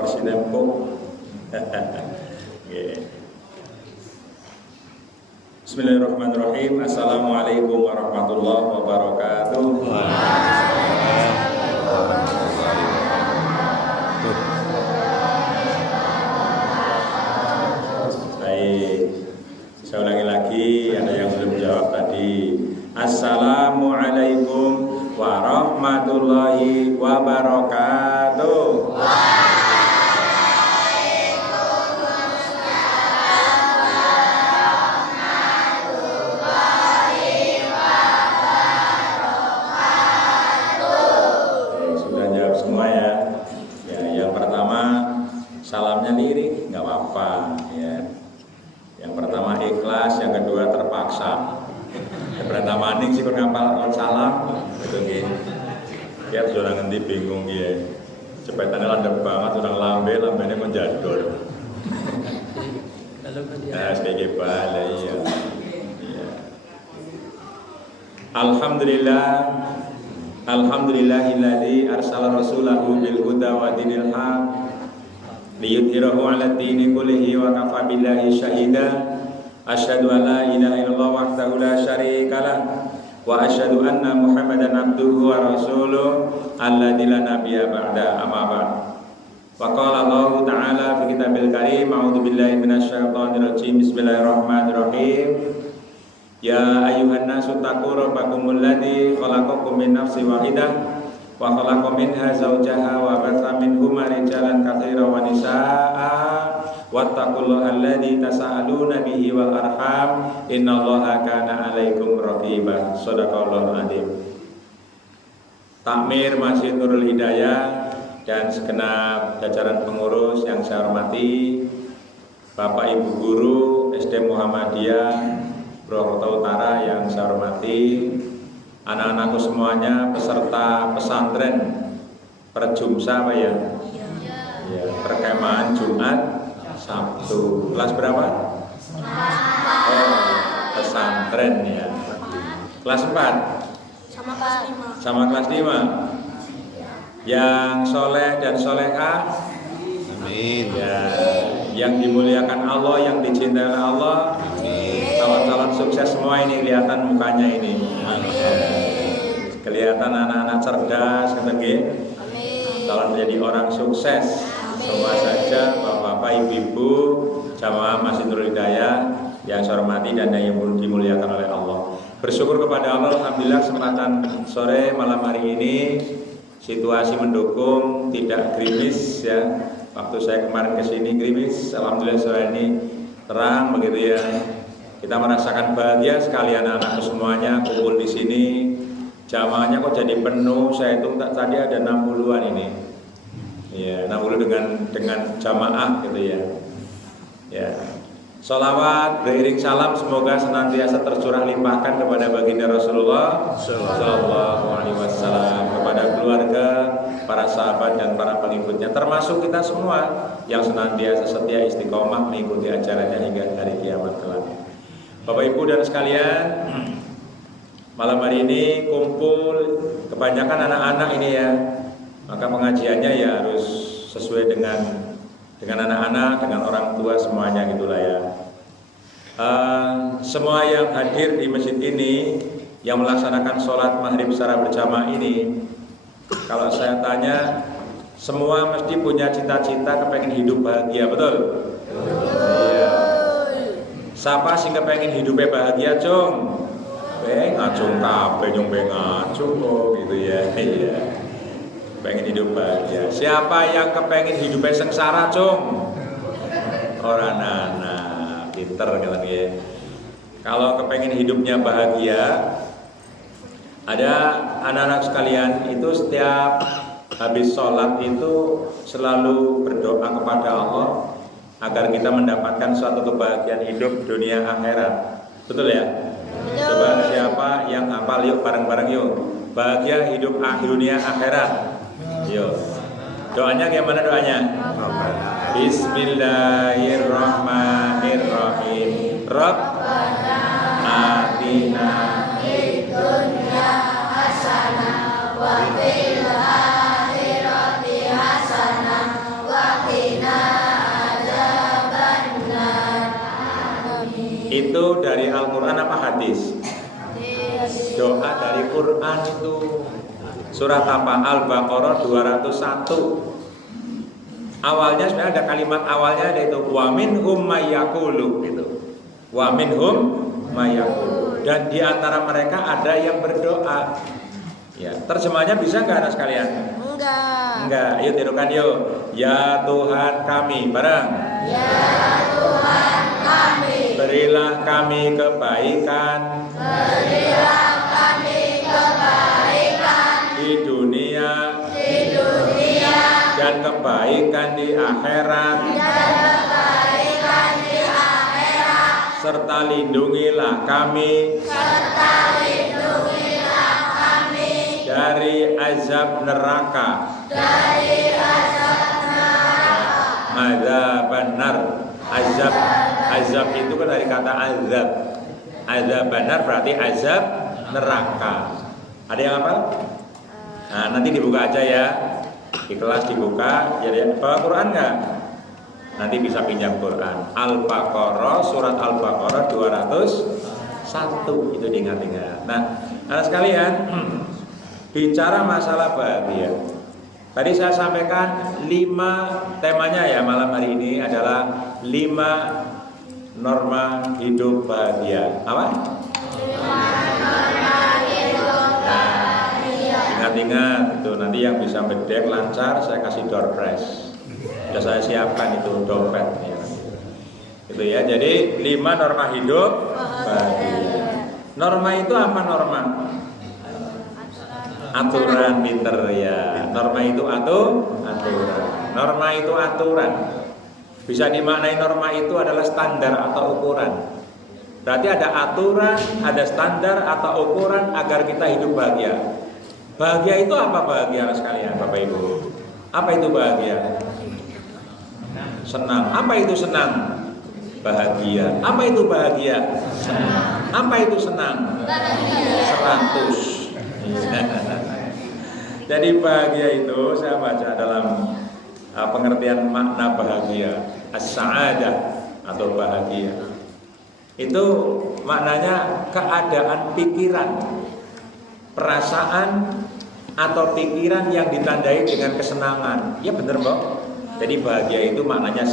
kursi empuk. Bismillahirrahmanirrahim. Assalamualaikum warahmatullahi wabarakatuh. Baik, saya ulangi lagi, ada yang belum jawab tadi. Assalamualaikum warahmatullahi wabarakatuh. Salamnya lirik, nggak apa-apa ya. Yang pertama ikhlas, yang kedua terpaksa. Yang pertama maning sih ngapal salam, gitu gitu. Ya sudah nanti bingung ya. Cepetannya landep banget, sudah lambenya menjadul. Nah, sebagai bala ya. Alhamdulillahilladzi arsala rasulahu bil huda wa dinil haq liyudhhirahu 'ala ad-dini kullihi wa kafa billahi syahida. Asyhadu an la ilaha illallah wahdahu la syarika lah wa asyhadu anna Muhammadan abduhu wa rasuluh alladzi la nabiyya ba'da, amma ba'd. Wa qala Allah ta'ala fi kitabil karim, a'udzu billahi minasyaitonir rajim. Bismillahirrahmanirrahim. Ya ayyuhan nasu taqu rabbakumul ladzi khalaqakum min nafsin wahidah wa khalaqa minha zawjaha wa batha minhuma rijalan katsiran wa nisaa'a wattaqullaha alladzi tasaaluna bihi wal arham innallaha kana 'alaikum raqiba. Shadaqallahul adzim. Takmir Masjid Nurul Hidayah dan segenap jajaran pengurus yang saya hormati, Bapak Ibu guru SD Muhammadiyah Purwokerto Utara yang saya hormati, anak-anakku semuanya, peserta pesantren Perjumsa apa ya? Ya, perkemahan Jumat Sabtu. Kelas berapa? Oh, pesantren ya. Kelas 4? Sama kelas 5. Sama kelas 5. Yang soleh dan solehah, amin. Ya, yang dimuliakan Allah, yang dicintai oleh Allah. Calon-calon sukses semua ini kelihatan mukanya ini. Kelihatan anak-anak cerdas, calon menjadi orang sukses. Semua saja bapak-bapak, ibu-ibu, jamaah Masjid Nurul Hidayah yang saya hormati dan yang dimuliakan oleh Allah. Bersyukur kepada Allah, alhamdulillah kesempatan sore malam hari ini situasi mendukung, tidak gerimis ya. Waktu saya kemarin ke sini gerimis, alhamdulillah sore ini terang begitu ya. Kita merasakan bahagia sekali anak-anakku semuanya kumpul di sini. Jamaahnya kok jadi penuh. Saya hitung tadi ada 60-an ini. Ya, 60 dengan jamaah gitu ya. Ya. Sholawat beriring salam semoga senantiasa tercurah limpahkan kepada baginda Rasulullah Sallallahu Alaihi Wasallam, kepada keluarga, para sahabat dan para pengikutnya, termasuk kita semua yang senantiasa setia istiqomah mengikuti ajarannya hingga hari kiamat kelak. Bapak Ibu dan sekalian, malam hari ini kumpul kebanyakan anak-anak ini ya, maka pengajiannya ya harus sesuai dengan anak-anak, dengan orang tua semuanya gitulah ya. Semua yang hadir di masjid ini yang melaksanakan sholat maghrib secara berjamaah ini, kalau saya tanya, semua mesti punya cita-cita kepengen hidup bahagia, betul? Iya. Siapa sih kepengen hidupnya bahagia, Cung? Ngacung kabeh nyong ngacung kok gitu ya. Iya. Pengen hidup bahagia. Siapa yang kepengen hidupnya sengsara, Cung? Orang anak pinter kan ya. Kalau kepengen hidupnya bahagia, ada anak-anak sekalian itu setiap habis sholat itu selalu berdoa kepada Allah agar kita mendapatkan suatu kebahagiaan hidup dunia akhirat. Betul ya? Coba siapa yang hafal, yuk bareng-bareng yuk. Bahagia hidup dunia akhirat. Yuk. Doanya gimana doanya? Bismillahirrahmanirrahim. Rabbana atina fid dunya hasanah wa fil akhirati hasanah wa qina Quran itu. Surat apa? Al-Baqarah 201. Awalnya sebenarnya ada kalimat awalnya yaitu wa minhum mayyaqulu gitu. Wa minhum mayyaqulu. Dan di antara mereka ada yang berdoa. Ya, terjemahnya bisa enggak anak sekalian? Enggak. Yuk tirukan yuk. Ya Tuhan kami, bareng. Ya Tuhan kami, Berilah kami kebaikan. berilah kami kebaikan Di dunia dan kebaikan di akhirat, serta lindungilah kami dari azab neraka. Azab benar. Azab itu kan dari kata azab. Azab benar berarti azab neraka. Ada yang apa? Nah, nanti dibuka aja ya. Di kelas dibuka. Jadi bawa Quran nggak? Nanti bisa pinjam Quran. Al-Baqarah, surat Al-Baqarah 201. Itu diingat-ingat. Nah, anak sekalian, bicara masalah bahagia. Tadi saya sampaikan 5 temanya ya malam hari ini adalah 5 norma hidup bahagia. Apa? Ingat-ingat itu nanti yang bisa bedek lancar saya kasih door prize. Sudah saya siapkan itu dompet ya. Itu ya. Jadi 5 norma hidup bahagia. Norma itu apa norma? Aturan, pinter ya. Norma itu aturan. Norma itu aturan. Bisa dimaknai norma itu adalah standar atau ukuran. Berarti ada aturan, ada standar atau ukuran agar kita hidup bahagia. Bahagia itu apa bahagia sekalian Bapak Ibu? Apa itu bahagia? Senang. Apa itu senang? Bahagia. Apa itu bahagia? Senang. Apa itu senang? 100. Jadi bahagia itu saya baca dalam pengertian makna bahagia, as-sa'adah atau bahagia. Itu maknanya keadaan pikiran, perasaan atau pikiran yang ditandai dengan kesenangan. Ya benar, Mbak. Jadi bahagia itu maknanya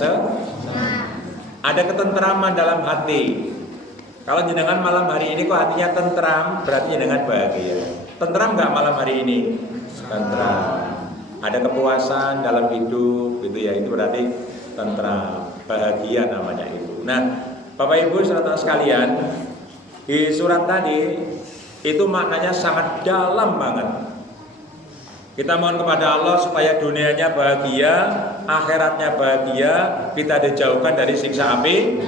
ada ketentraman dalam hati. Kalau jenengan malam hari ini kok hatinya tentram, berarti jenengan bahagia. Tentram nggak malam hari ini? Tentram. Ada kepuasan dalam hidup, gitu ya. Itu berarti tentram, bahagia namanya itu. Nah, Bapak Ibu saudara sekalian, di surat tadi itu maknanya sangat dalam banget. Kita mohon kepada Allah supaya dunianya bahagia, akhiratnya bahagia, kita dijauhkan dari siksa api.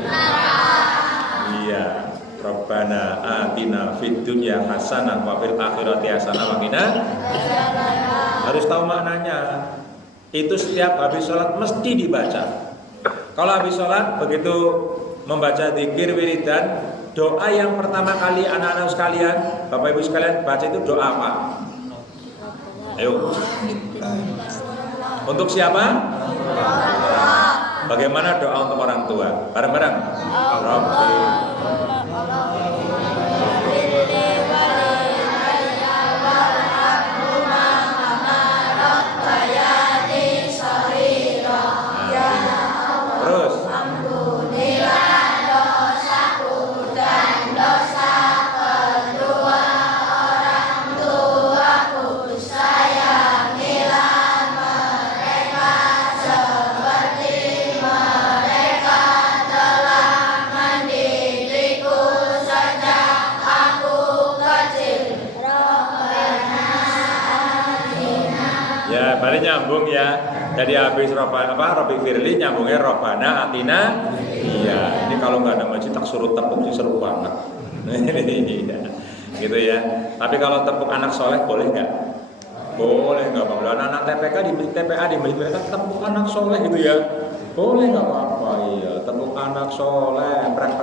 Iya. Rabbana atina fid dunya hasanah wa fil akhirati hasanah wa qina. Harus tahu maknanya. Itu setiap habis sholat mesti dibaca. Kalau habis sholat begitu membaca zikir wiridan, doa yang pertama kali anak-anak sekalian, Bapak Ibu sekalian baca itu doa apa? Ayo. Untuk siapa? Bagaimana doa untuk orang tua? Bareng-bareng. Rabbi terus. Ya, balik nyambung ya. Jadi habis Robbi Firly nyambungnya Robbana Atina. Iya, ini kalau nggak ada masjid tak suruh tepuk sih seru banget. Gitu ya. Tapi kalau tepuk anak soleh boleh nggak? Boleh nggak apa-apa. Anak TPK di TPA di masjid mereka tepuk anak soleh gitu ya. Boleh nggak apa-apa. Iya, tepuk anak soleh, prek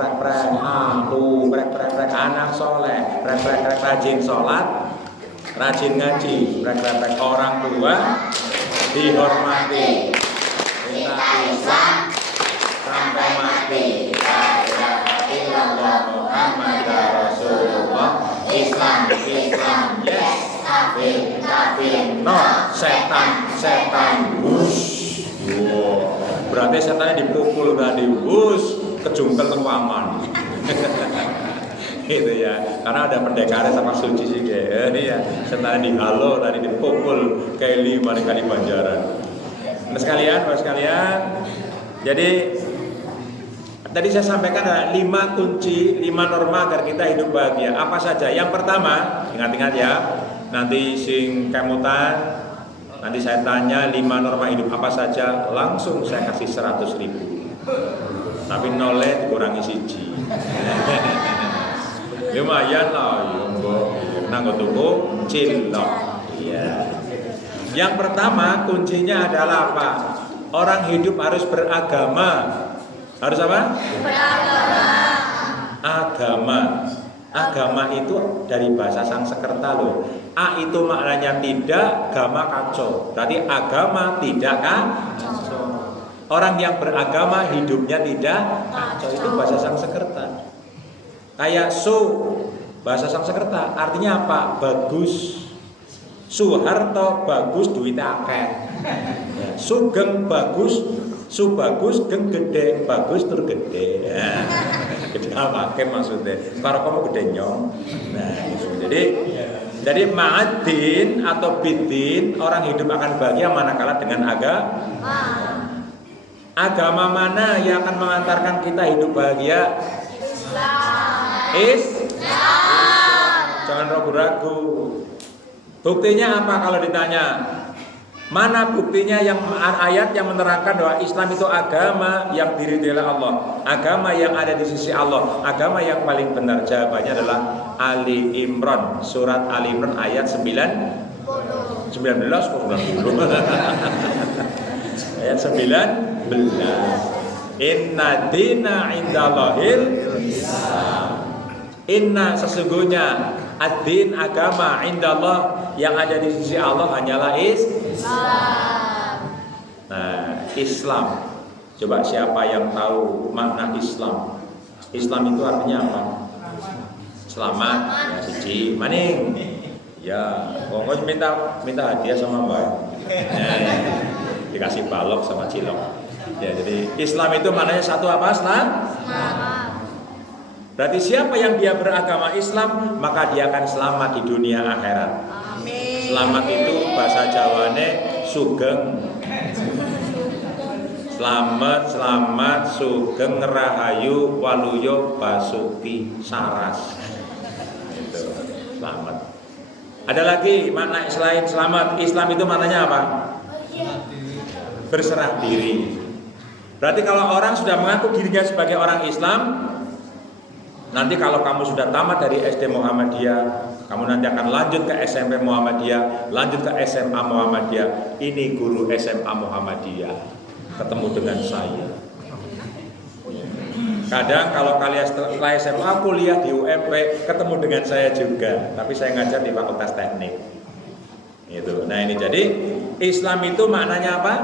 anak soleh, prek rajin sholat. Rajin ngaji, prek orang tua dihormati, minta Islam sampai mati. La ilaha illallah Muhammadar Rasulullah. Islam. kafir, kafir. No, setan, setan. Wush. Wow. Berarti setannya dipukul tadi. Wush, kejungkel kewaman. Gitu ya. Karena ada pendekar sama suci sih kayak ini ya. Setannya dihalo tadi dipukul kayak 5 kali banjaran. Nah sekalian, Bapak sekalian. Jadi tadi saya sampaikan ada 5 kunci, 5 norma agar kita hidup bahagia. Apa saja? Yang pertama, ingat-ingat ya. Nanti sing kemutan, nanti saya tanya 5 norma hidup apa saja, langsung saya kasih 100.000. Tapi nolnya dikurangi siji. Lumayan lah, yonggo. Nanggo tuku cilok. Iya. Yang pertama kuncinya adalah apa? Orang hidup harus beragama. Harus apa? Beragama. Agama. Agama itu dari bahasa Sanskerta loh. A itu maknanya tidak, gama kacau. Berarti agama tidak kacau. Orang yang beragama hidupnya tidak kacau. Itu bahasa Sanskerta. Kayak bahasa Sanskerta artinya apa? Bagus. Soeharto bagus duitnya akeh. Sugeng bagus, su bagus geng gede, bagus tur gede. Nah, gede apa maksudnya? Kalau kamu gede nyong. Nah, gitu. Jadi ma'adin atau bidin, orang hidup akan bahagia manakala dengan agama. Agama mana yang akan mengantarkan kita hidup bahagia? Islam. Jangan ragu-ragu. Buktinya apa kalau ditanya? Mana buktinya yang ayat yang menerangkan bahwa Islam itu agama yang diridhoi Allah, agama yang ada di sisi Allah, agama yang paling benar? Jawabannya adalah Ali Imran, surat Ali Imran ayat 19 kok 90. Ayat 19. Inna dina indallahil Islam. Inna sesungguhnya ad-din agama indallah yang ada di sisi Allah hanyalah Islam. Nah, Islam. Coba siapa yang tahu makna Islam? Islam itu artinya apa? Selamat. Ya siji, maning. Ya, pokoknya minta hadiah sama Mbak. Dikasih balok sama cilok. Ya, jadi Islam itu maknanya satu apa? Selamat. Berarti siapa yang dia beragama Islam, maka dia akan selamat di dunia akhirat. Amin. Selamat itu bahasa Jawane sugeng. Selamat, sugeng, rahayu, waluyo, basuki, saras. Itu, selamat. Ada lagi makna selain selamat, Islam itu maknanya apa? Berserah diri. Berarti kalau orang sudah mengaku dirinya sebagai orang Islam, nanti kalau kamu sudah tamat dari SD Muhammadiyah, kamu nanti akan lanjut ke SMP Muhammadiyah, lanjut ke SMA Muhammadiyah. Ini guru SMA Muhammadiyah ketemu dengan saya. Kadang kalau kalian setelah SMA kuliah di UMP ketemu dengan saya juga, tapi saya ngajar di Fakultas Teknik. Itu. Nah ini jadi Islam itu maknanya apa?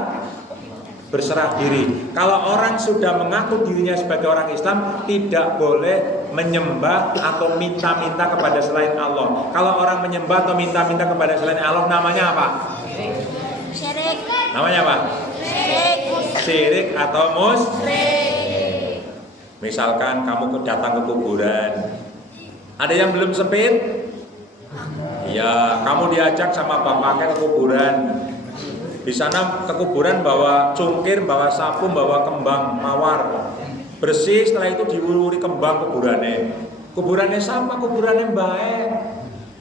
Berserah diri. Kalau orang sudah mengaku dirinya sebagai orang Islam, tidak boleh menyembah atau minta-minta kepada selain Allah. Kalau orang menyembah atau minta-minta kepada selain Allah, namanya apa? Syirik. Namanya apa? Syirik atau Musyrik. Misalkan kamu datang ke kuburan, ada yang belum sempit? Ya, kamu diajak sama bapaknya ke kuburan. Di sana ke kuburan bawa cungkir, bawa sapu, bawa kembang mawar. Bersih, setelah itu diuluri kembang kuburannya. Kuburannya sama, kuburannya baik.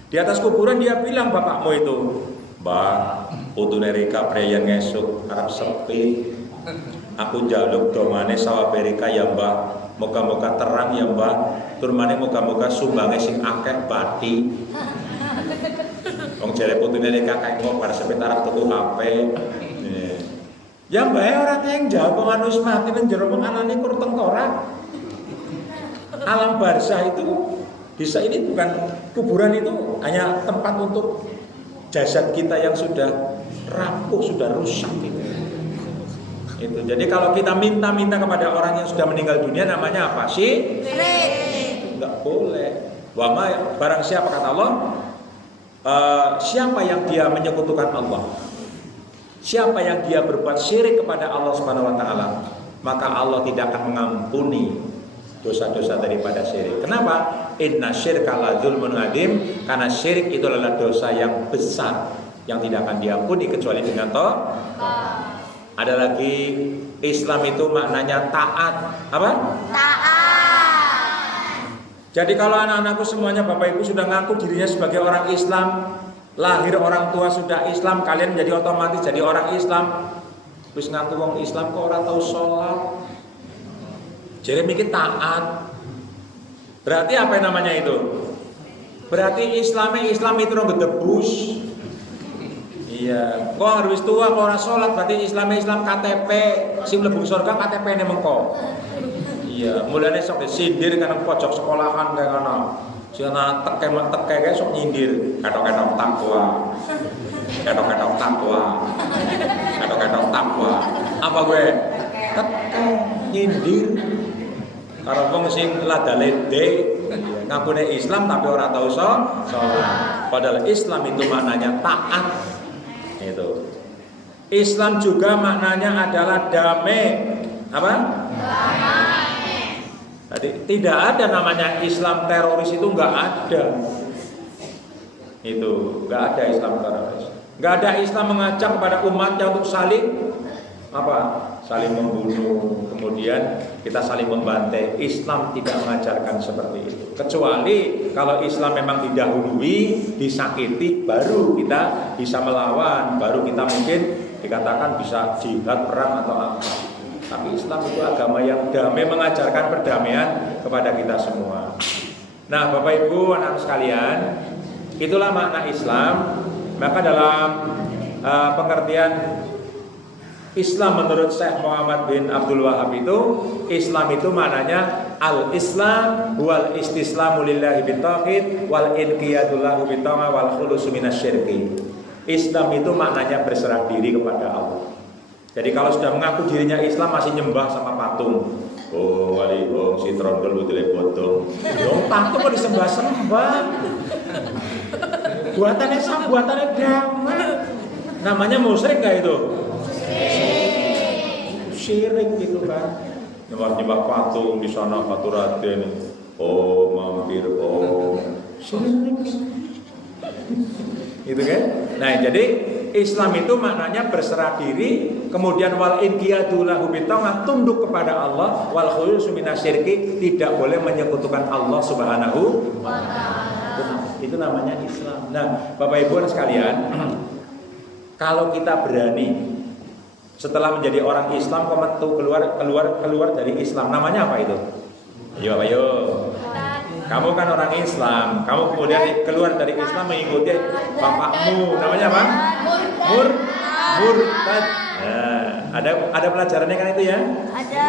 Di atas kuburan dia bilang bapakmu itu, "Mbak, putune Rika preyan ngesuk arep sepi. Aku njaluk domane sawaberika ya, Mbak. Moga-moga terang ya, Mbak. Turmane moga-moga sumbange sing akeh bati." Wong jare putune Rika kae ngomong bar sepet arep tuku HP. Ya mbak orang yang jawab penganus mati dan jero penganane kur tengkorak. Alam barzah itu bisa, ini bukan kuburan, itu hanya tempat untuk jasad kita yang sudah rapuh, sudah rusak gitu. Itu. Jadi kalau kita minta-minta kepada orang yang sudah meninggal dunia, namanya apa sih? Enggak boleh. Wama barang siapa, kata Allah, siapa yang dia menyekutukan Allah, siapa yang dia berbuat syirik kepada Allah Subhanahu wa taala, maka Allah tidak akan mengampuni dosa-dosa daripada syirik. Kenapa? Inna syirka la dzulmun adzim, karena syirik itu adalah dosa yang besar yang tidak akan diampuni kecuali dengan taubat. Ada lagi, Islam itu maknanya taat. Apa? Taat. Jadi kalau anak-anakku semuanya Bapak Ibu sudah ngaku dirinya sebagai orang Islam, lahir orang tua sudah Islam, kalian jadi otomatis jadi orang Islam. Terus ngaku wong Islam kok ora tau sholat. Jadi mikir taat. Berarti apa yang namanya itu? Berarti Islam itu orang gedebus. Iya, kok harus tua kok ora sholat, berarti Islam KTP, sing mlebu surga KTP-ne mengko. Iya, mulane sok disindir kan pojok sekolahan kayak ngono. Sing ana teke sok nyindir, katok-katok takwa. Katok-katok takwa. Katok-katok takwa. Apa gue? Teke nyindir. Karo wong sing ladalede ngakune Islam tapi ora tau sholat. Padahal Islam itu maknanya taat. Itu. Islam juga maknanya adalah damai. Apa? Damai. Jadi tidak ada namanya Islam teroris, itu enggak ada. Itu, enggak ada Islam teroris. Enggak ada Islam mengajak kepada umatnya untuk saling apa? Saling membunuh, kemudian kita saling membantai. Islam tidak mengajarkan seperti itu. Kecuali kalau Islam memang didahului, disakiti, baru kita bisa melawan, baru kita mungkin dikatakan bisa jihad, perang atau apa. Tapi Islam itu agama yang damai, mengajarkan perdamaian kepada kita semua. Nah, Bapak Ibu, anak sekalian, itulah makna Islam. Maka dalam pengertian Islam menurut Syekh Muhammad bin Abdul Wahab itu, Islam itu maknanya al-Islam wal istislamu lillahi bitauhid wal inqiyadu lahu bitama wal khulusu minasyirki. Islam itu maknanya berserah diri kepada Allah. Jadi kalau sudah mengaku dirinya Islam masih nyembah sama patung. Oh, wali si trondol butile bodong. Dong patung kok disembah-sembah. Buatannya sama, buatannya damai. Namanya musyrik enggak itu? Syirik gitu kan, nyembah patung di sana Faturaden, oh mampir, oh syirik, gitu kan? Nah jadi Islam itu maknanya berserah diri, kemudian wal inqiyadu lahu bitauhid, tunduk kepada Allah, wal khulusu minasyirki, tidak boleh menyekutukan Allah Subhanahu wa taala. Itu namanya Islam. Nah, Bapak Ibu sekalian, kalau kita berani setelah menjadi orang Islam keluar dari Islam, namanya apa itu? Ayo. Kamu kan orang Islam, kamu kemudian keluar dari Islam mengikuti bapakmu, namanya apa? Murtad. Nah, ada pelajarannya kan itu ya? Ada.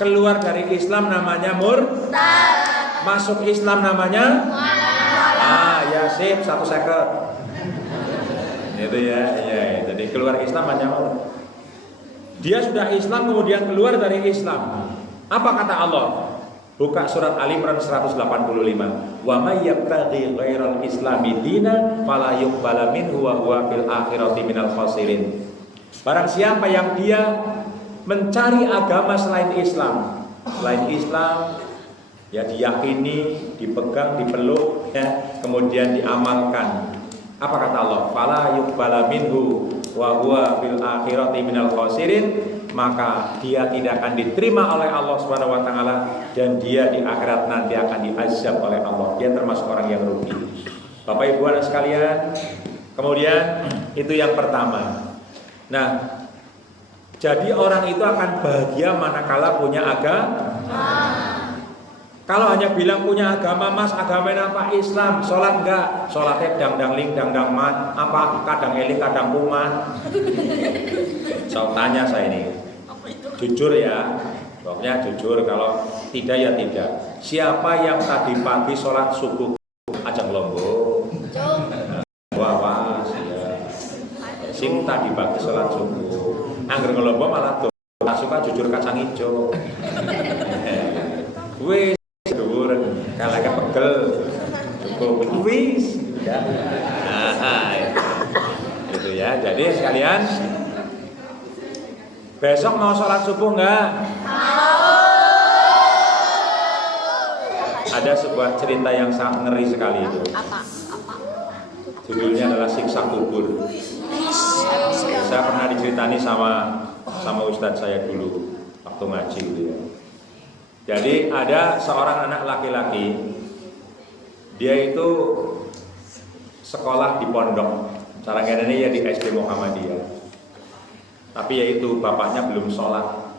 Keluar dari Islam namanya murtad. Masuk Islam namanya? Ya sip, 1 second. Itu ya. Jadi keluar Islam macam apa? Dia sudah Islam kemudian keluar dari Islam. Apa kata Allah? Buka surat Ali Imran 185. Wa may yabtaghi ghairal islami dinan fala yuqbala minhu wa huwa fil akhirati minal khasirin. Barang siapa yang dia mencari agama selain Islam ya diyakini, dipegang, dipeluk ya, kemudian diamalkan. Apa kata Allah? Fala yuqbala minhu wa huwa fil akhirati minal khasirin, maka dia tidak akan diterima oleh Allah Subhanahu wa taala dan dia di akhirat nanti akan diazab oleh Allah. Dia termasuk orang yang rugi. Bapak Ibu anak sekalian, kemudian itu yang pertama. Nah, jadi orang itu akan bahagia manakala punya agama. Kalau hanya bilang punya agama, Mas, agamanya apa? Islam. Sholat enggak? Sholatnya dang-dangling, dang-dangmat. Apa? Kadang eling, kadang kumat. Saya tanya saya ini. Jujur ya. Pokoknya jujur, kalau tidak ya tidak. Siapa yang tadi pagi sholat subuh ajang lombok? Wawas ya. Sing tadi pagi sholat subuh. Angger ngelombok malah tuh. Suka jujur kacang hijau. Wes. Kalahnya pegel, cukup wis ya. Itu ya. Jadi sekalian besok mau sholat subuh enggak? Ada sebuah cerita yang sangat ngeri sekali itu. Judulnya adalah siksa kubur. Saya pernah diceritani sama ustadz saya dulu waktu ngaji gitu ya. Jadi ada seorang anak laki-laki, dia itu sekolah di pondok. Cara ini ya di SD Muhammadiyah. Tapi yaitu bapaknya belum sholat.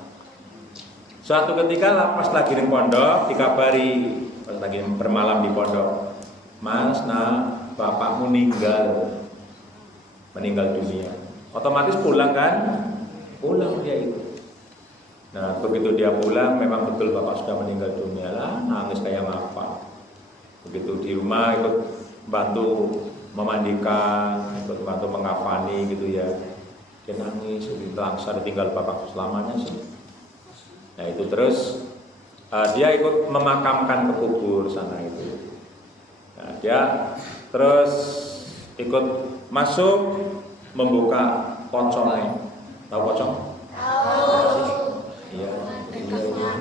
Suatu ketika pas lagi di pondok dikabari, pas lagi bermalam di pondok, Mas, bapakmu meninggal dunia. Otomatis pulang kan? Pulang dia itu. Nah begitu dia pulang, memang betul bapak sudah meninggal dunia lah, nangis kayak apa. Begitu di rumah ikut bantu memandikan, ikut bantu mengkafani gitu ya. Dia nangis, langsung ditinggal bapak selamanya sih. Nah itu terus dia ikut memakamkan ke kubur sana itu. Nah dia terus ikut masuk membuka pocongnya. Tahu pocong? Iya,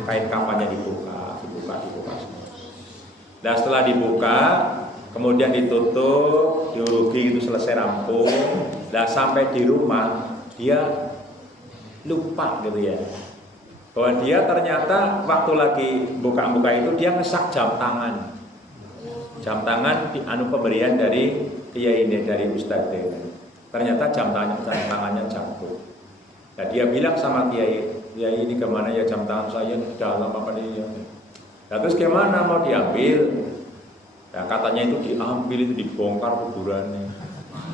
kain kafannya dibuka. Dan setelah dibuka, kemudian ditutup, diurugi itu selesai rampung. Dan sampai di rumah dia lupa gitu ya, bahwa dia ternyata waktu lagi buka-buka itu dia ngesak jam tangan di pemberian dari kiai ini, dari Ustadz ini. Ternyata jam tangannya jatuh. Nah dia bilang sama kiai ini kemana ya jam tangan saya di dalam apa nih? Nah terus gimana mau diambil? Nah katanya itu diambil, itu dibongkar kuburannya.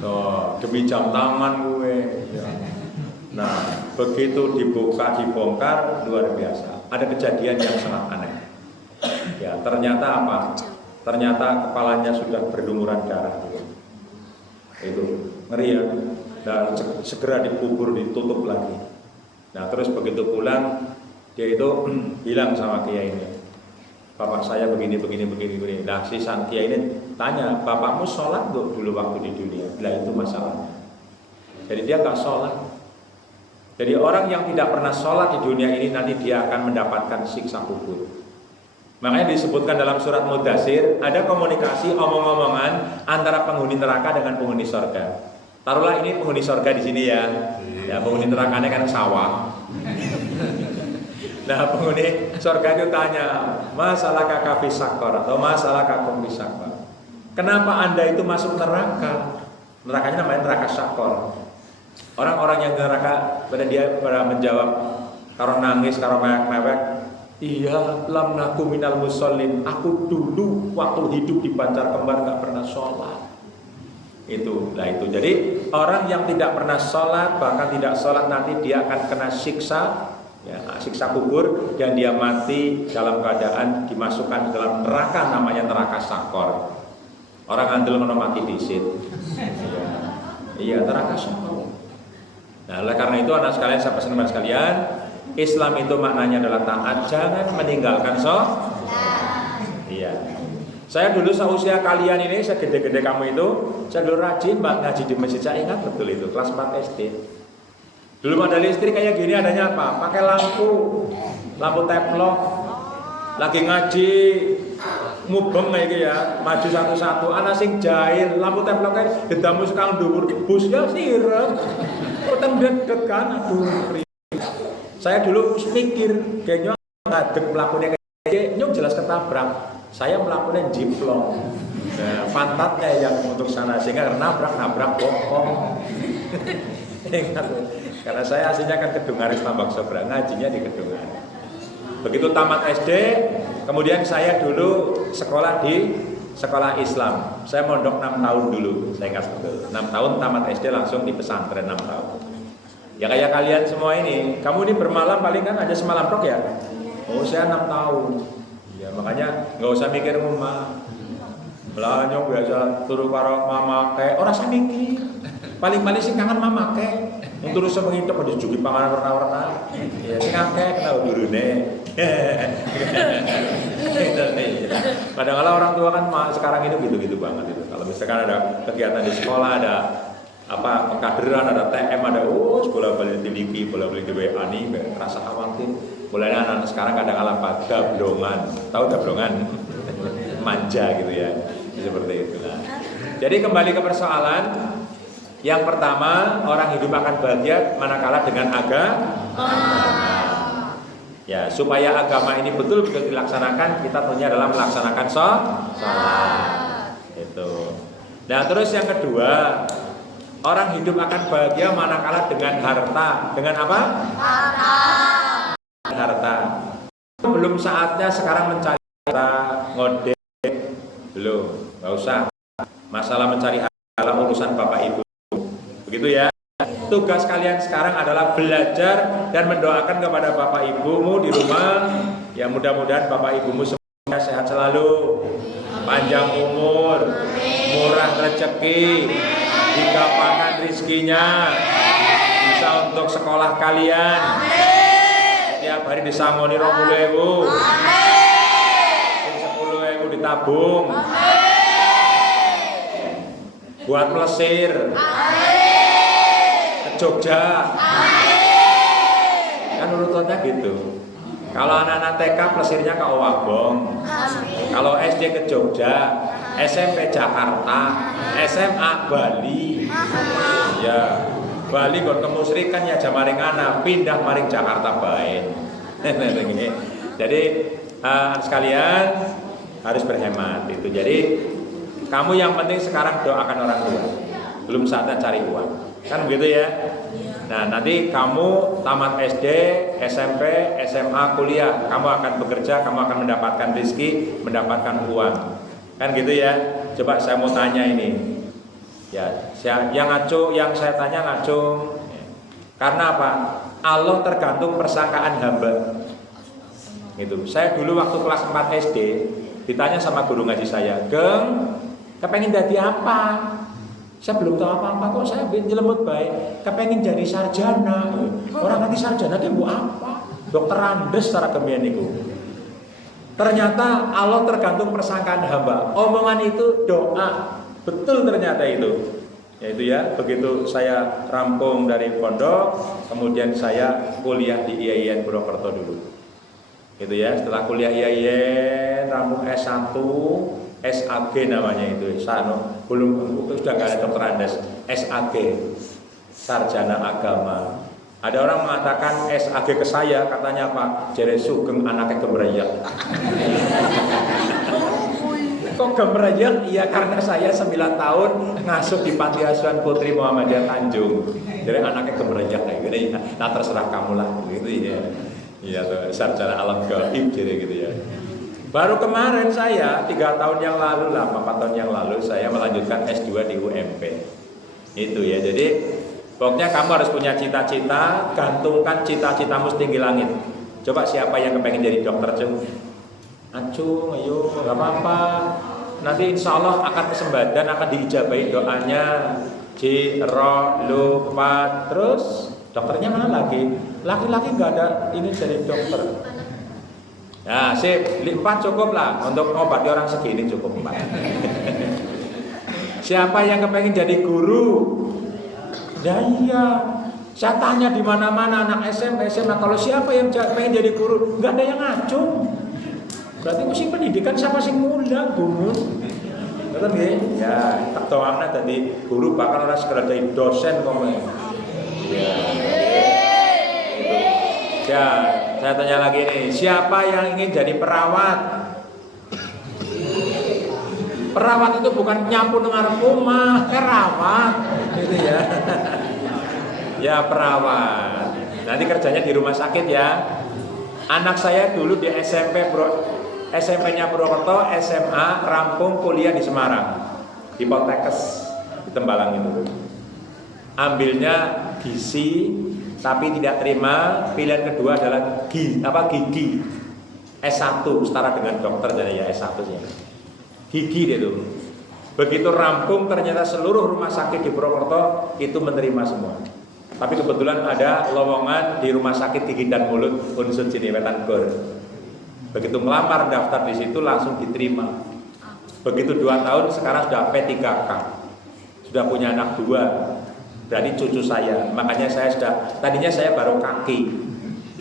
Oh, demi jam tangan gue. Ya. Nah begitu dibongkar luar biasa. Ada kejadian yang sangat aneh. Ya ternyata apa? Ternyata kepalanya sudah berlumuran darah. Itu ngeri ya. Dan segera dikubur, ditutup lagi. Nah terus begitu pulang dia itu bilang sama kiai ini, bapak saya begini. Nah si sang kiai ini tanya, bapakmu sholat dulu waktu di dunia? Nah itu masalahnya. Jadi dia gak sholat. Jadi orang yang tidak pernah sholat di dunia ini nanti dia akan mendapatkan siksa kubur. Makanya disebutkan dalam surat Mudatsir ada komunikasi omong-omongan antara penghuni neraka dengan penghuni surga. Taruhlah ini penghuni surga di sini ya. Ya penghuni nerakanya kan sawah. Nah penghuni surga itu tanya, masalah kakak fisakor atau masalah kakum fisakor. Kenapa anda itu masuk neraka? Nerakanya namanya neraka sakor. Orang-orang yang neraka pada menjawab karo nangis, karo mewek. Iya, lam naku minal musallin. Aku dulu waktu hidup di Banjar Kembar gak pernah sholat. Itu. Jadi orang yang tidak pernah sholat, bahkan tidak sholat nanti dia akan kena siksa, ya, siksa kubur, dan dia mati dalam keadaan dimasukkan ke dalam neraka namanya neraka sakor. Orang andel mati disit. Iya, neraka sakor. Nah, oleh karena itu anak sekalian, saya pesan kepada sekalian, Islam itu maknanya adalah taat, jangan meninggalkan sholat. Iya. Saya dulu seusia kalian ini, saya gede-gede kamu itu, saya dulu rajin banget ngaji di masjid, saya ingat betul itu, kelas 4 SD. Dulu ada listrik kayak gini, adanya apa? Pakai lampu teplok, lagi ngaji, mubeng kayak gitu ya, maju satu-satu, anak sing jahil, lampu teploknya didamu sekali dhuwur, bus ya sirep, utang deg kan, aduh. Saya dulu mikir, kayaknya ngadeg pelakunya kayak nyung jelas ketabrak. Saya melakukan jiplong, nah, pantatnya yang untuk sana sehingga nabrak bokong. Karena saya aslinya kan Kedungaris Tambak Seberang, ngajinya di Kedungaris. Begitu tamat SD, kemudian saya dulu sekolah di sekolah Islam. Saya mondok 6 tahun dulu, saya ingat betul. 6 tahun tamat SD langsung di pesantren 6 tahun. Ya kayak kalian semua ini, kamu ini bermalam paling kan aja semalam rok ya? Oh saya 6 tahun. Ya makanya nggak usah mikir mama, belanja biasa turu karo mama kayak orang saya mikir, paling sih kangen mama kayak, yang terus semengitu pada jugi panganan warna-warna, ya sing akeh kenal dulu nih, Kadang-kadang orang tua kan sekarang ini gitu-gitu banget itu. Kalau misalkan ada kegiatan di sekolah, ada apa pengkaderan, ada TM, ada sekolah balik tiliki, bola balik di WA nih, rasa khawatir. Mulai anak sekarang kadang-kadang apa dablongan, tahu dablongan, manja gitu ya, seperti itu. Nah, jadi kembali ke persoalan. Yang pertama, orang hidup akan bahagia manakala dengan agama. Ya, supaya agama ini betul-betul dilaksanakan, kita tentunya adalah melaksanakan sholat. Itu. Nah, terus yang kedua, orang hidup akan bahagia manakala dengan harta. Dengan apa? Harta. Belum saatnya sekarang mencari harta, ngode. Belum, nggak usah. Masalah mencari harta adalah urusan Bapak Ibu. Begitu ya. Tugas kalian sekarang adalah belajar dan mendoakan kepada Bapak Ibumu di rumah. Ya mudah-mudahan Bapak Ibumu semuanya sehat selalu, panjang umur, murah rezeki, dikapangkan rizkinya, bisa untuk sekolah kalian. Tiap hari disangoni 20.000, 10.000 ditabung, buat melesir. Jogja, kan urutannya gitu. Kalau anak-anak TK plesirnya ke Owabong, kalau SD ke Jogja, SMP Jakarta, SMA Bali, ya Bali gon kemusrikan ya jamaring anak pindah maring Jakarta baik. Jadi sekalian harus berhemat itu. Jadi kamu yang penting sekarang doakan orang tua. Belum saatnya cari uang. Kan begitu ya. Nah, nanti kamu tamat SD, SMP, SMA, kuliah, kamu akan bekerja, kamu akan mendapatkan rezeki, mendapatkan uang. Kan gitu ya. Coba saya mau tanya ini. Ya, yang saya tanya ngacung. Karena apa? Allah tergantung persangkaan hamba. Gitu. Saya dulu waktu kelas 4 SD ditanya sama guru ngaji saya, "Geng, kepengen jadi apa?" Saya belum tahu apa-apa kok, saya nyelemut baik, kepengen jadi sarjana. Orang nanti sarjana itu apa? Dokter Andes secara kemian itu. Ternyata Allah tergantung persangkaan hamba. Omongan itu doa. Betul ternyata itu. Yaitu ya, begitu saya rampung dari pondok, kemudian saya kuliah di IAIN Purwokerto dulu. Gitu ya, setelah kuliah IAIN, rampung S1, SAG namanya itu, belum itu sudah nggak ada dokter Andes, SAG, sarjana agama. Ada orang mengatakan SAG ke saya, katanya apa? Jere sugeng anaknya gemerayek. Kok gemerayek? Iya karena saya 9 tahun ngasuh di Panti Asuhan Putri Muhammadiyah Tanjung. Jadi anaknya gemerayek kayak gini. Nah terserah kamu lah, gitu ya. Iya tuh, sarjana alam gaib jadi gitu ya. Baru kemarin saya 3 tahun yang lalu lah, 4 tahun yang lalu saya melanjutkan S2 di UMP. Itu ya, jadi pokoknya kamu harus punya cita-cita, gantungkan cita-citamu setinggi langit. Coba siapa yang kepengen jadi dokter, Cung? Acung, ayo, gak apa-apa. Nanti insya Allah akan kesempatan, akan diijabahi doanya. Lupa. Terus dokternya mana lagi? Laki-laki gak ada ini jadi dokter. Nah, sip, 4 cukup lah untuk ngobati orang segini cukup 4. Siapa yang kepengen jadi guru? Ya iya. Saya tanya di mana-mana anak SMP, SMA, kalau siapa yang pengen jadi guru, nggak ada yang ngacung. Berarti mesti pendidikan siapa sih mulang, guru? Betul nggih? Ya, tak doangna dadi guru bahkan orang sekedar jadi dosen kok. Ya. Gitu. Ya, saya tanya lagi nih, siapa yang ingin jadi perawat? Perawat itu bukan nyapu dengar rumah, perawat, gitu ya. Ya perawat. Nanti kerjanya di rumah sakit ya. Anak saya dulu di SMP-nya Purwokerto, SMA rampung kuliah di Semarang, di Poltekkes di Tembalang itu. Ambilnya gizi, tapi tidak terima. Pilihan kedua adalah gigi. S1 setara dengan dokter jadi ya S1 sih. Gigi dia tuh. Begitu rampung ternyata seluruh rumah sakit di Purwokerto itu menerima semua. Tapi kebetulan ada lowongan di rumah sakit gigi dan mulut Unsur Cinewetan Gor. Begitu ngelamar daftar di situ langsung diterima. Begitu 2 tahun sekarang sudah P3K, sudah punya anak 2, berarti cucu saya. Makanya saya tadinya saya baru kaki,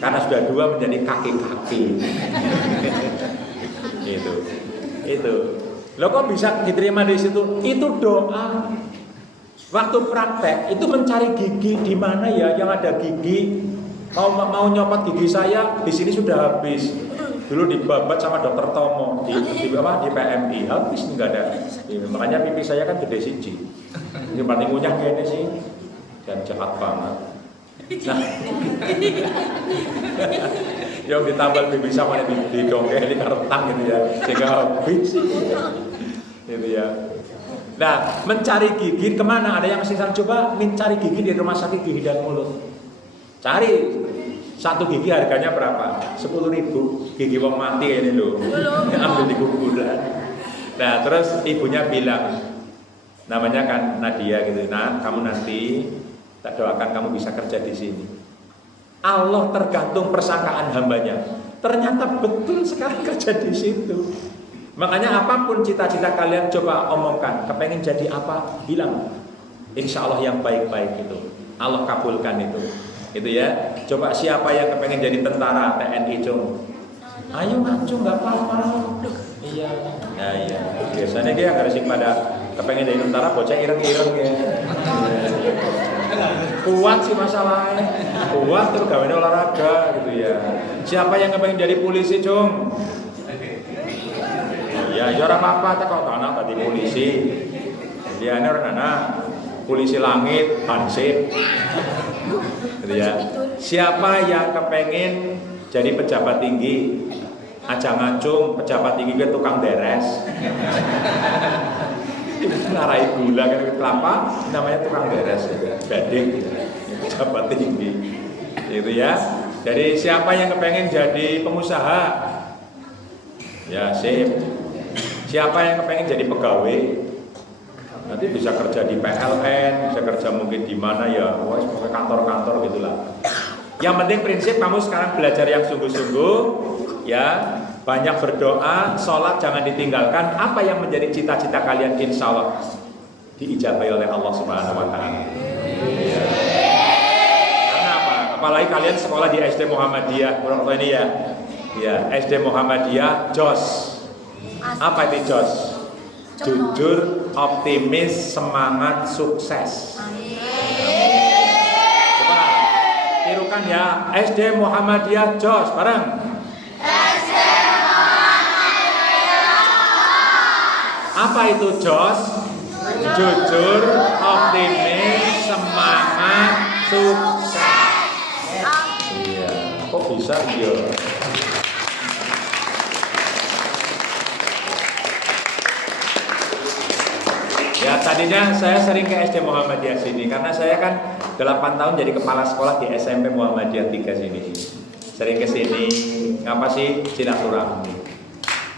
karena sudah 2 menjadi kaki-kaki. Itu. Lo kok bisa diterima di situ? Itu doa. Waktu praktek itu mencari gigi di mana ya yang ada gigi. Mau nyopot gigi saya di sini sudah habis. Dulu dibabat sama dokter Tomo di PMI, habis nggak ada. Makanya pipi saya kan gede siji. Ini paling ngunyah kayaknya sih, dan jahat banget. Nah, yang ditambal pipi sama di dongeng di kartang gitu ya, sehingga habis. Gitu ya. Nah, mencari gigi kemana? Ada yang sisaan coba mencari gigi di rumah sakit gigi dan mulut. Cari. 1 gigi harganya berapa? 10.000. Gigi wong mati ini loh. Ambil di kuburan. Nah, terus ibunya bilang, namanya kan Nadia gitu. Nah, kamu nanti tak doakan kamu bisa kerja di sini. Allah tergantung persangkaan hambanya. Ternyata betul sekarang kerja di situ. Makanya apapun cita-cita kalian coba omongkan. Kepengen jadi apa? Bilang. Insya Allah yang baik-baik itu. Allah kabulkan itu. Itu ya. Coba siapa yang kepengen jadi tentara TNI cung? Ayo ngacu nggak apa-apa. Iya. Nah iya. Biasanya dia harus pada kepengen jadi tentara bocah ireng-ireng ya. Kuat sih masalahnya. Kuat terus gawe olahraga gitu ya. Siapa yang kepengen jadi polisi cung? Ya ora apa-apa tak kok anak tadi polisi. Dia orang anak polisi langit, hansip. Gitu ya. Siapa yang kepengen jadi pejabat tinggi? Aja ngacung, pejabat tinggi ke tukang beres. Ngarai gula kan kelapa, namanya tukang beres ya. Bading, pejabat tinggi. Gitu ya. Jadi siapa yang kepengen jadi pengusaha? Ya sip. Siapa yang kepengen jadi pegawai? Nanti bisa kerja di PLN, bisa kerja mungkin di mana ya, pokoknya kantor-kantor gitulah. Yang penting prinsip kamu sekarang belajar yang sungguh-sungguh, ya, banyak berdoa, sholat jangan ditinggalkan. Apa yang menjadi cita-cita kalian, insya Allah diijabahi oleh Allah Subhanahu Wa Taala. Ya. Karena apa? Apalagi kalian sekolah di SD Muhammadiyah, ini ya, SD Muhammadiyah, JOS. Apa itu JOS? Jujur, optimis, semangat, sukses. Coba tirukan ya, SD Muhammadiyah JOS bareng. SD Muhammadiyah JOS. Apa itu JOS? Jujur, optimis, semangat, sukses. Iya, kok bisa iya? Ya tadinya saya sering ke SD Muhammadiyah sini karena saya kan 8 tahun jadi kepala sekolah di SMP Muhammadiyah 3 sini. Sering ke sini, ngapa sih silaturahmi.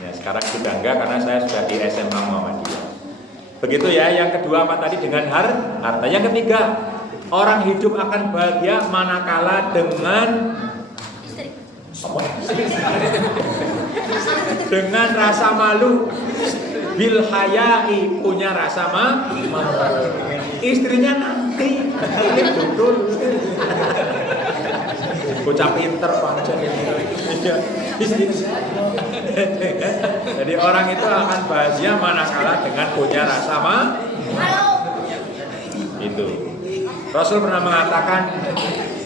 Ya sekarang sudah enggak karena saya sudah di SMA Muhammadiyah. Begitu ya, yang kedua apa tadi dengan harta. Yang ketiga, orang hidup akan bahagia manakala dengan dengan rasa malu. Bil hayai, punya rasa malu. Istrinya nanti ini betul. Bocah pinter pancen. Jadi orang itu akan bahagia manakala dengan punya rasa malu. Itu. Rasul pernah mengatakan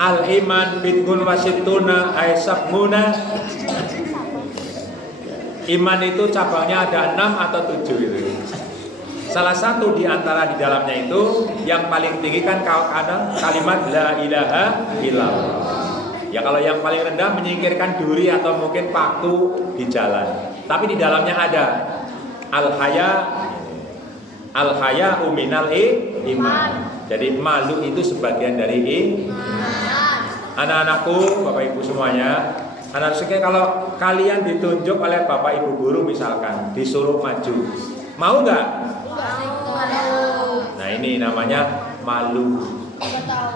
al-iman bid'un wasituna aisabuna. Iman itu cabangnya ada 6 atau 7 gitu. Salah satu di antara di dalamnya itu yang paling tinggi kan kalimat la ilaha illallah. Ya kalau yang paling rendah menyingkirkan duri atau mungkin paku di jalan. Tapi di dalamnya ada al-haya minal iman. Jadi malu itu sebagian dari iman. Anak-anakku, Bapak Ibu semuanya, anak sekali kalau kalian ditunjuk oleh Bapak Ibu guru misalkan disuruh maju, mau nggak? Nah ini namanya malu.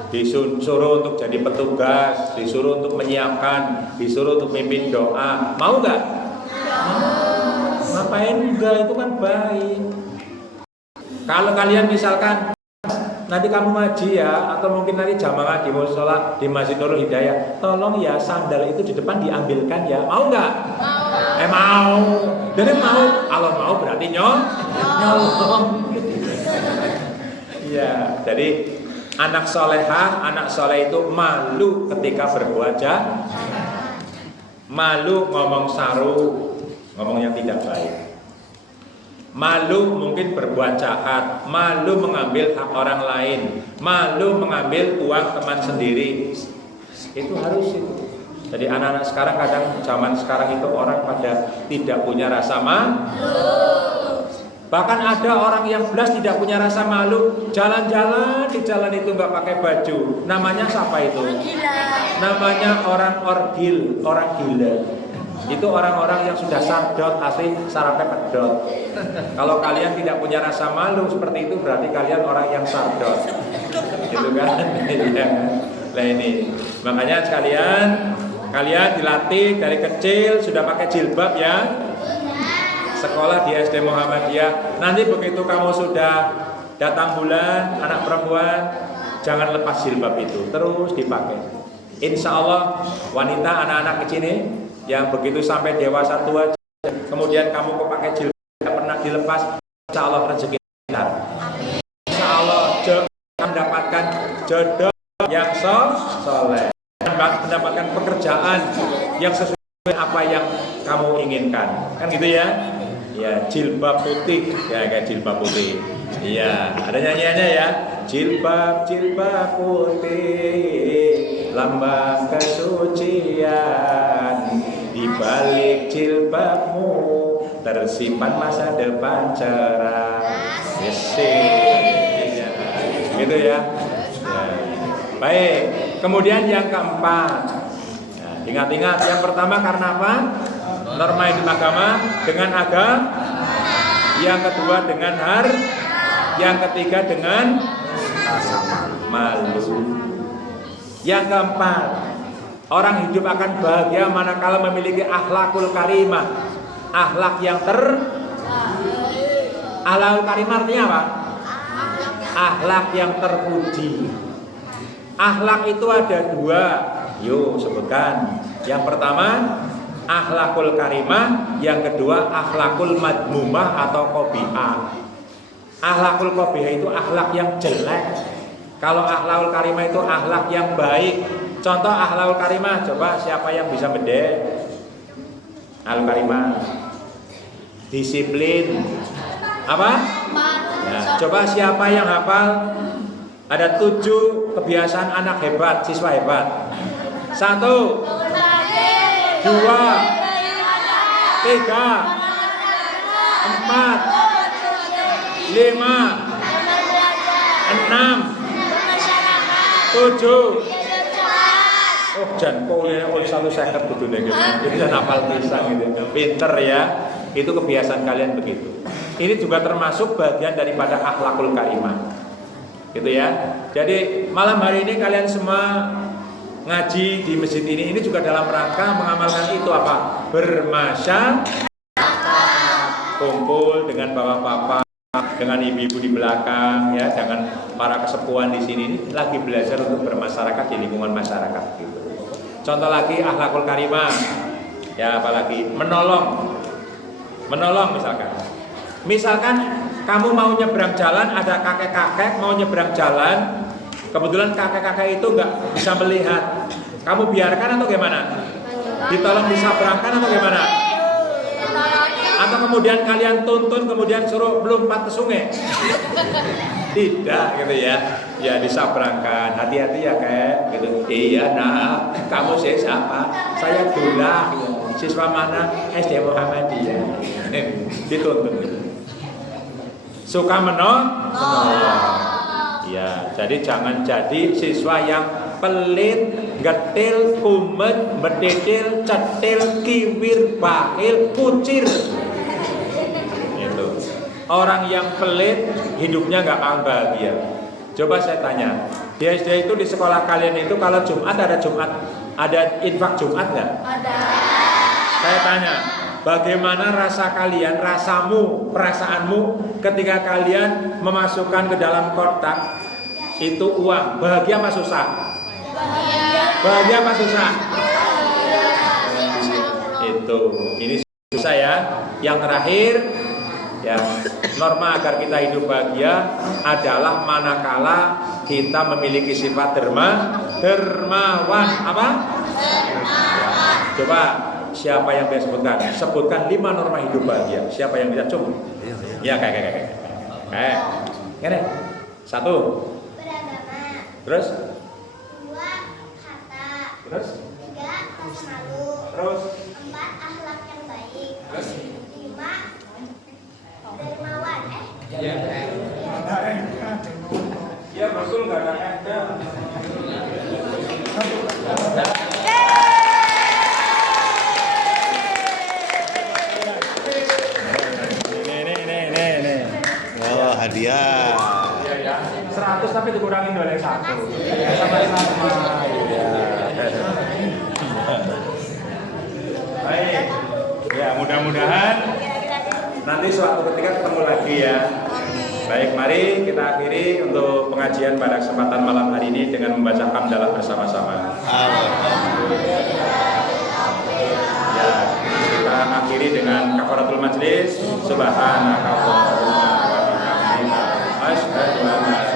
disuruh untuk jadi petugas, disuruh untuk menyiapkan, disuruh untuk mimpin doa. Mau nggak? Ngapain enggak? Itu kan baik. Kalau kalian misalkan nanti kamu ngaji ya, atau mungkin nanti jamaah di musola di Masjid Nurul Hidayah, tolong ya sandal itu di depan diambilkan ya. Mau nggak? Mau. Jadi mau. Kalau mau berarti nyolong. Ya, jadi anak solehah, anak soleh itu malu ketika berbuat jahat, malu ngomong saru, ngomong yang tidak baik, malu mungkin berbuat jahat, malu mengambil hak orang lain, malu mengambil uang teman sendiri. Itu harus itu. Jadi anak-anak sekarang kadang zaman sekarang itu orang pada tidak punya rasa malu. Bahkan ada orang yang belas tidak punya rasa malu, jalan-jalan di jalan itu nggak pakai baju. Namanya siapa itu? Namanya orang orgil, orang gila. Itu orang-orang yang sudah sardot, asli sarapnya pedot. Kalau kalian tidak punya rasa malu seperti itu, berarti kalian orang yang sardot. Gitu kan? Nah ini, makanya sekalian, kalian dilatih dari kecil sudah pakai jilbab ya. Sekolah di SD Muhammadiyah. Nanti begitu kamu sudah datang bulan, anak perempuan, jangan lepas jilbab itu, terus dipakai. Insya Allah wanita, anak-anak kecil ini yang begitu sampai dewasa tua, kemudian kamu pakai jilbab tidak pernah dilepas, insya Allah rezeki kita. Insya Allah mendapatkan jodoh yang soleh, mendapatkan pekerjaan yang sesuai apa yang kamu inginkan, kan gitu ya? Ya, jilbab putih, ya kayak jilbab putih. Iya, ada nyanyiannya ya. Jilbab jilbab putih, lambang kesucian. Di balik jilbabmu tersimpan masa depan cerah. Yes, ya. Gitu ya. Ya. Baik. Kemudian yang keempat. Nah, ingat-ingat yang pertama karena apa? Norma hidup agama dengan agama, yang kedua dengan yang ketiga dengan malu, yang keempat orang hidup akan bahagia manakala memiliki akhlakul karimah, akhlak yang akhlakul karimah artinya apa? Akhlak yang terpuji. Akhlak itu ada dua, yuk sebutkan. Yang pertama akhlakul karimah, yang kedua akhlakul madmumah atau qobihah. Akhlakul qobihah itu akhlak yang jelek. Kalau akhlakul karimah itu akhlak yang baik. Contoh akhlakul karimah, coba siapa yang bisa bedek? Akhlakul karimah, disiplin, apa? Ya, coba siapa yang hafal? Ada 7 kebiasaan anak hebat, siswa hebat. 1, 2, 3, 4, 5, 6, 7, oh jan kuliah oleh 150 gitu deh gitu. Jadi hafal pisang gitu. Pinter ya. Itu kebiasaan kalian begitu. Ini juga termasuk bagian daripada akhlakul karimah. Gitu ya. Jadi malam hari ini kalian semua ngaji di masjid ini juga dalam rangka mengamalkan itu apa? Bermasyarakat, kumpul dengan bapak-bapak, dengan ibu-ibu di belakang, ya, dengan para kesepuhan di sini ini lagi belajar untuk bermasyarakat di lingkungan masyarakat. Gitu. Contoh lagi akhlakul karimah, ya apalagi menolong misalkan kamu mau nyebrang jalan, ada kakek-kakek mau nyebrang jalan. Kebetulan kakek-kakek itu nggak bisa melihat, kamu biarkan atau gimana? Ditolong disabrangkan atau gimana? Atau kemudian kalian tuntun, kemudian suruh melompat ke sungai? Tidak, gitu ya. Ya disabrangkan, hati-hati ya kek. Gitu. Iya nak, kamu siapa? Saya Dullah. Siswa mana? SD Muhammadiyah. Dituntun. Suka menolong. Ya, jadi jangan jadi siswa yang pelit, getil, kumet, bededil, cetil, kiwir, bakhil, kucir. Itu. Orang yang pelit hidupnya nggak akan bahagia. Coba saya tanya, Di SD itu di sekolah kalian itu kalau Jumat ada infak Jumat nggak? Ada. Saya tanya, bagaimana rasa kalian, rasamu, perasaanmu ketika kalian memasukkan ke dalam kotak itu uang? Bahagia apa susah? Bahagia apa susah? Itu, ini susah ya. Yang terakhir, ya, norma agar kita hidup bahagia adalah manakala kita memiliki sifat dermawan. Apa? Coba siapa yang bisa sebutkan? Sebutkan 5 norma hidup bahagia. Siapa yang bisa? Coba. Ya, kayak. Gini. 1. Beragama. Terus? 2. Kata. Terus? 3. Rasa malu. Terus? 4. Akhlak yang baik. Terus? 5. Dermawan. Ya betul, nggak ada Nih. Oh, hadiah. Ya. 100 tapi dikurangin oleh 1. Sama-sama. Ya. Baik. Ya, mudah-mudahan nanti suatu ketika ketemu lagi ya. Baik, mari kita akhiri untuk pengajian pada kesempatan malam hari ini dengan membaca hamdalah bersama-sama. Ya, kita akhiri dengan kafaratul majlis. Subhanakallahumma wa bihamdika asyhadu an la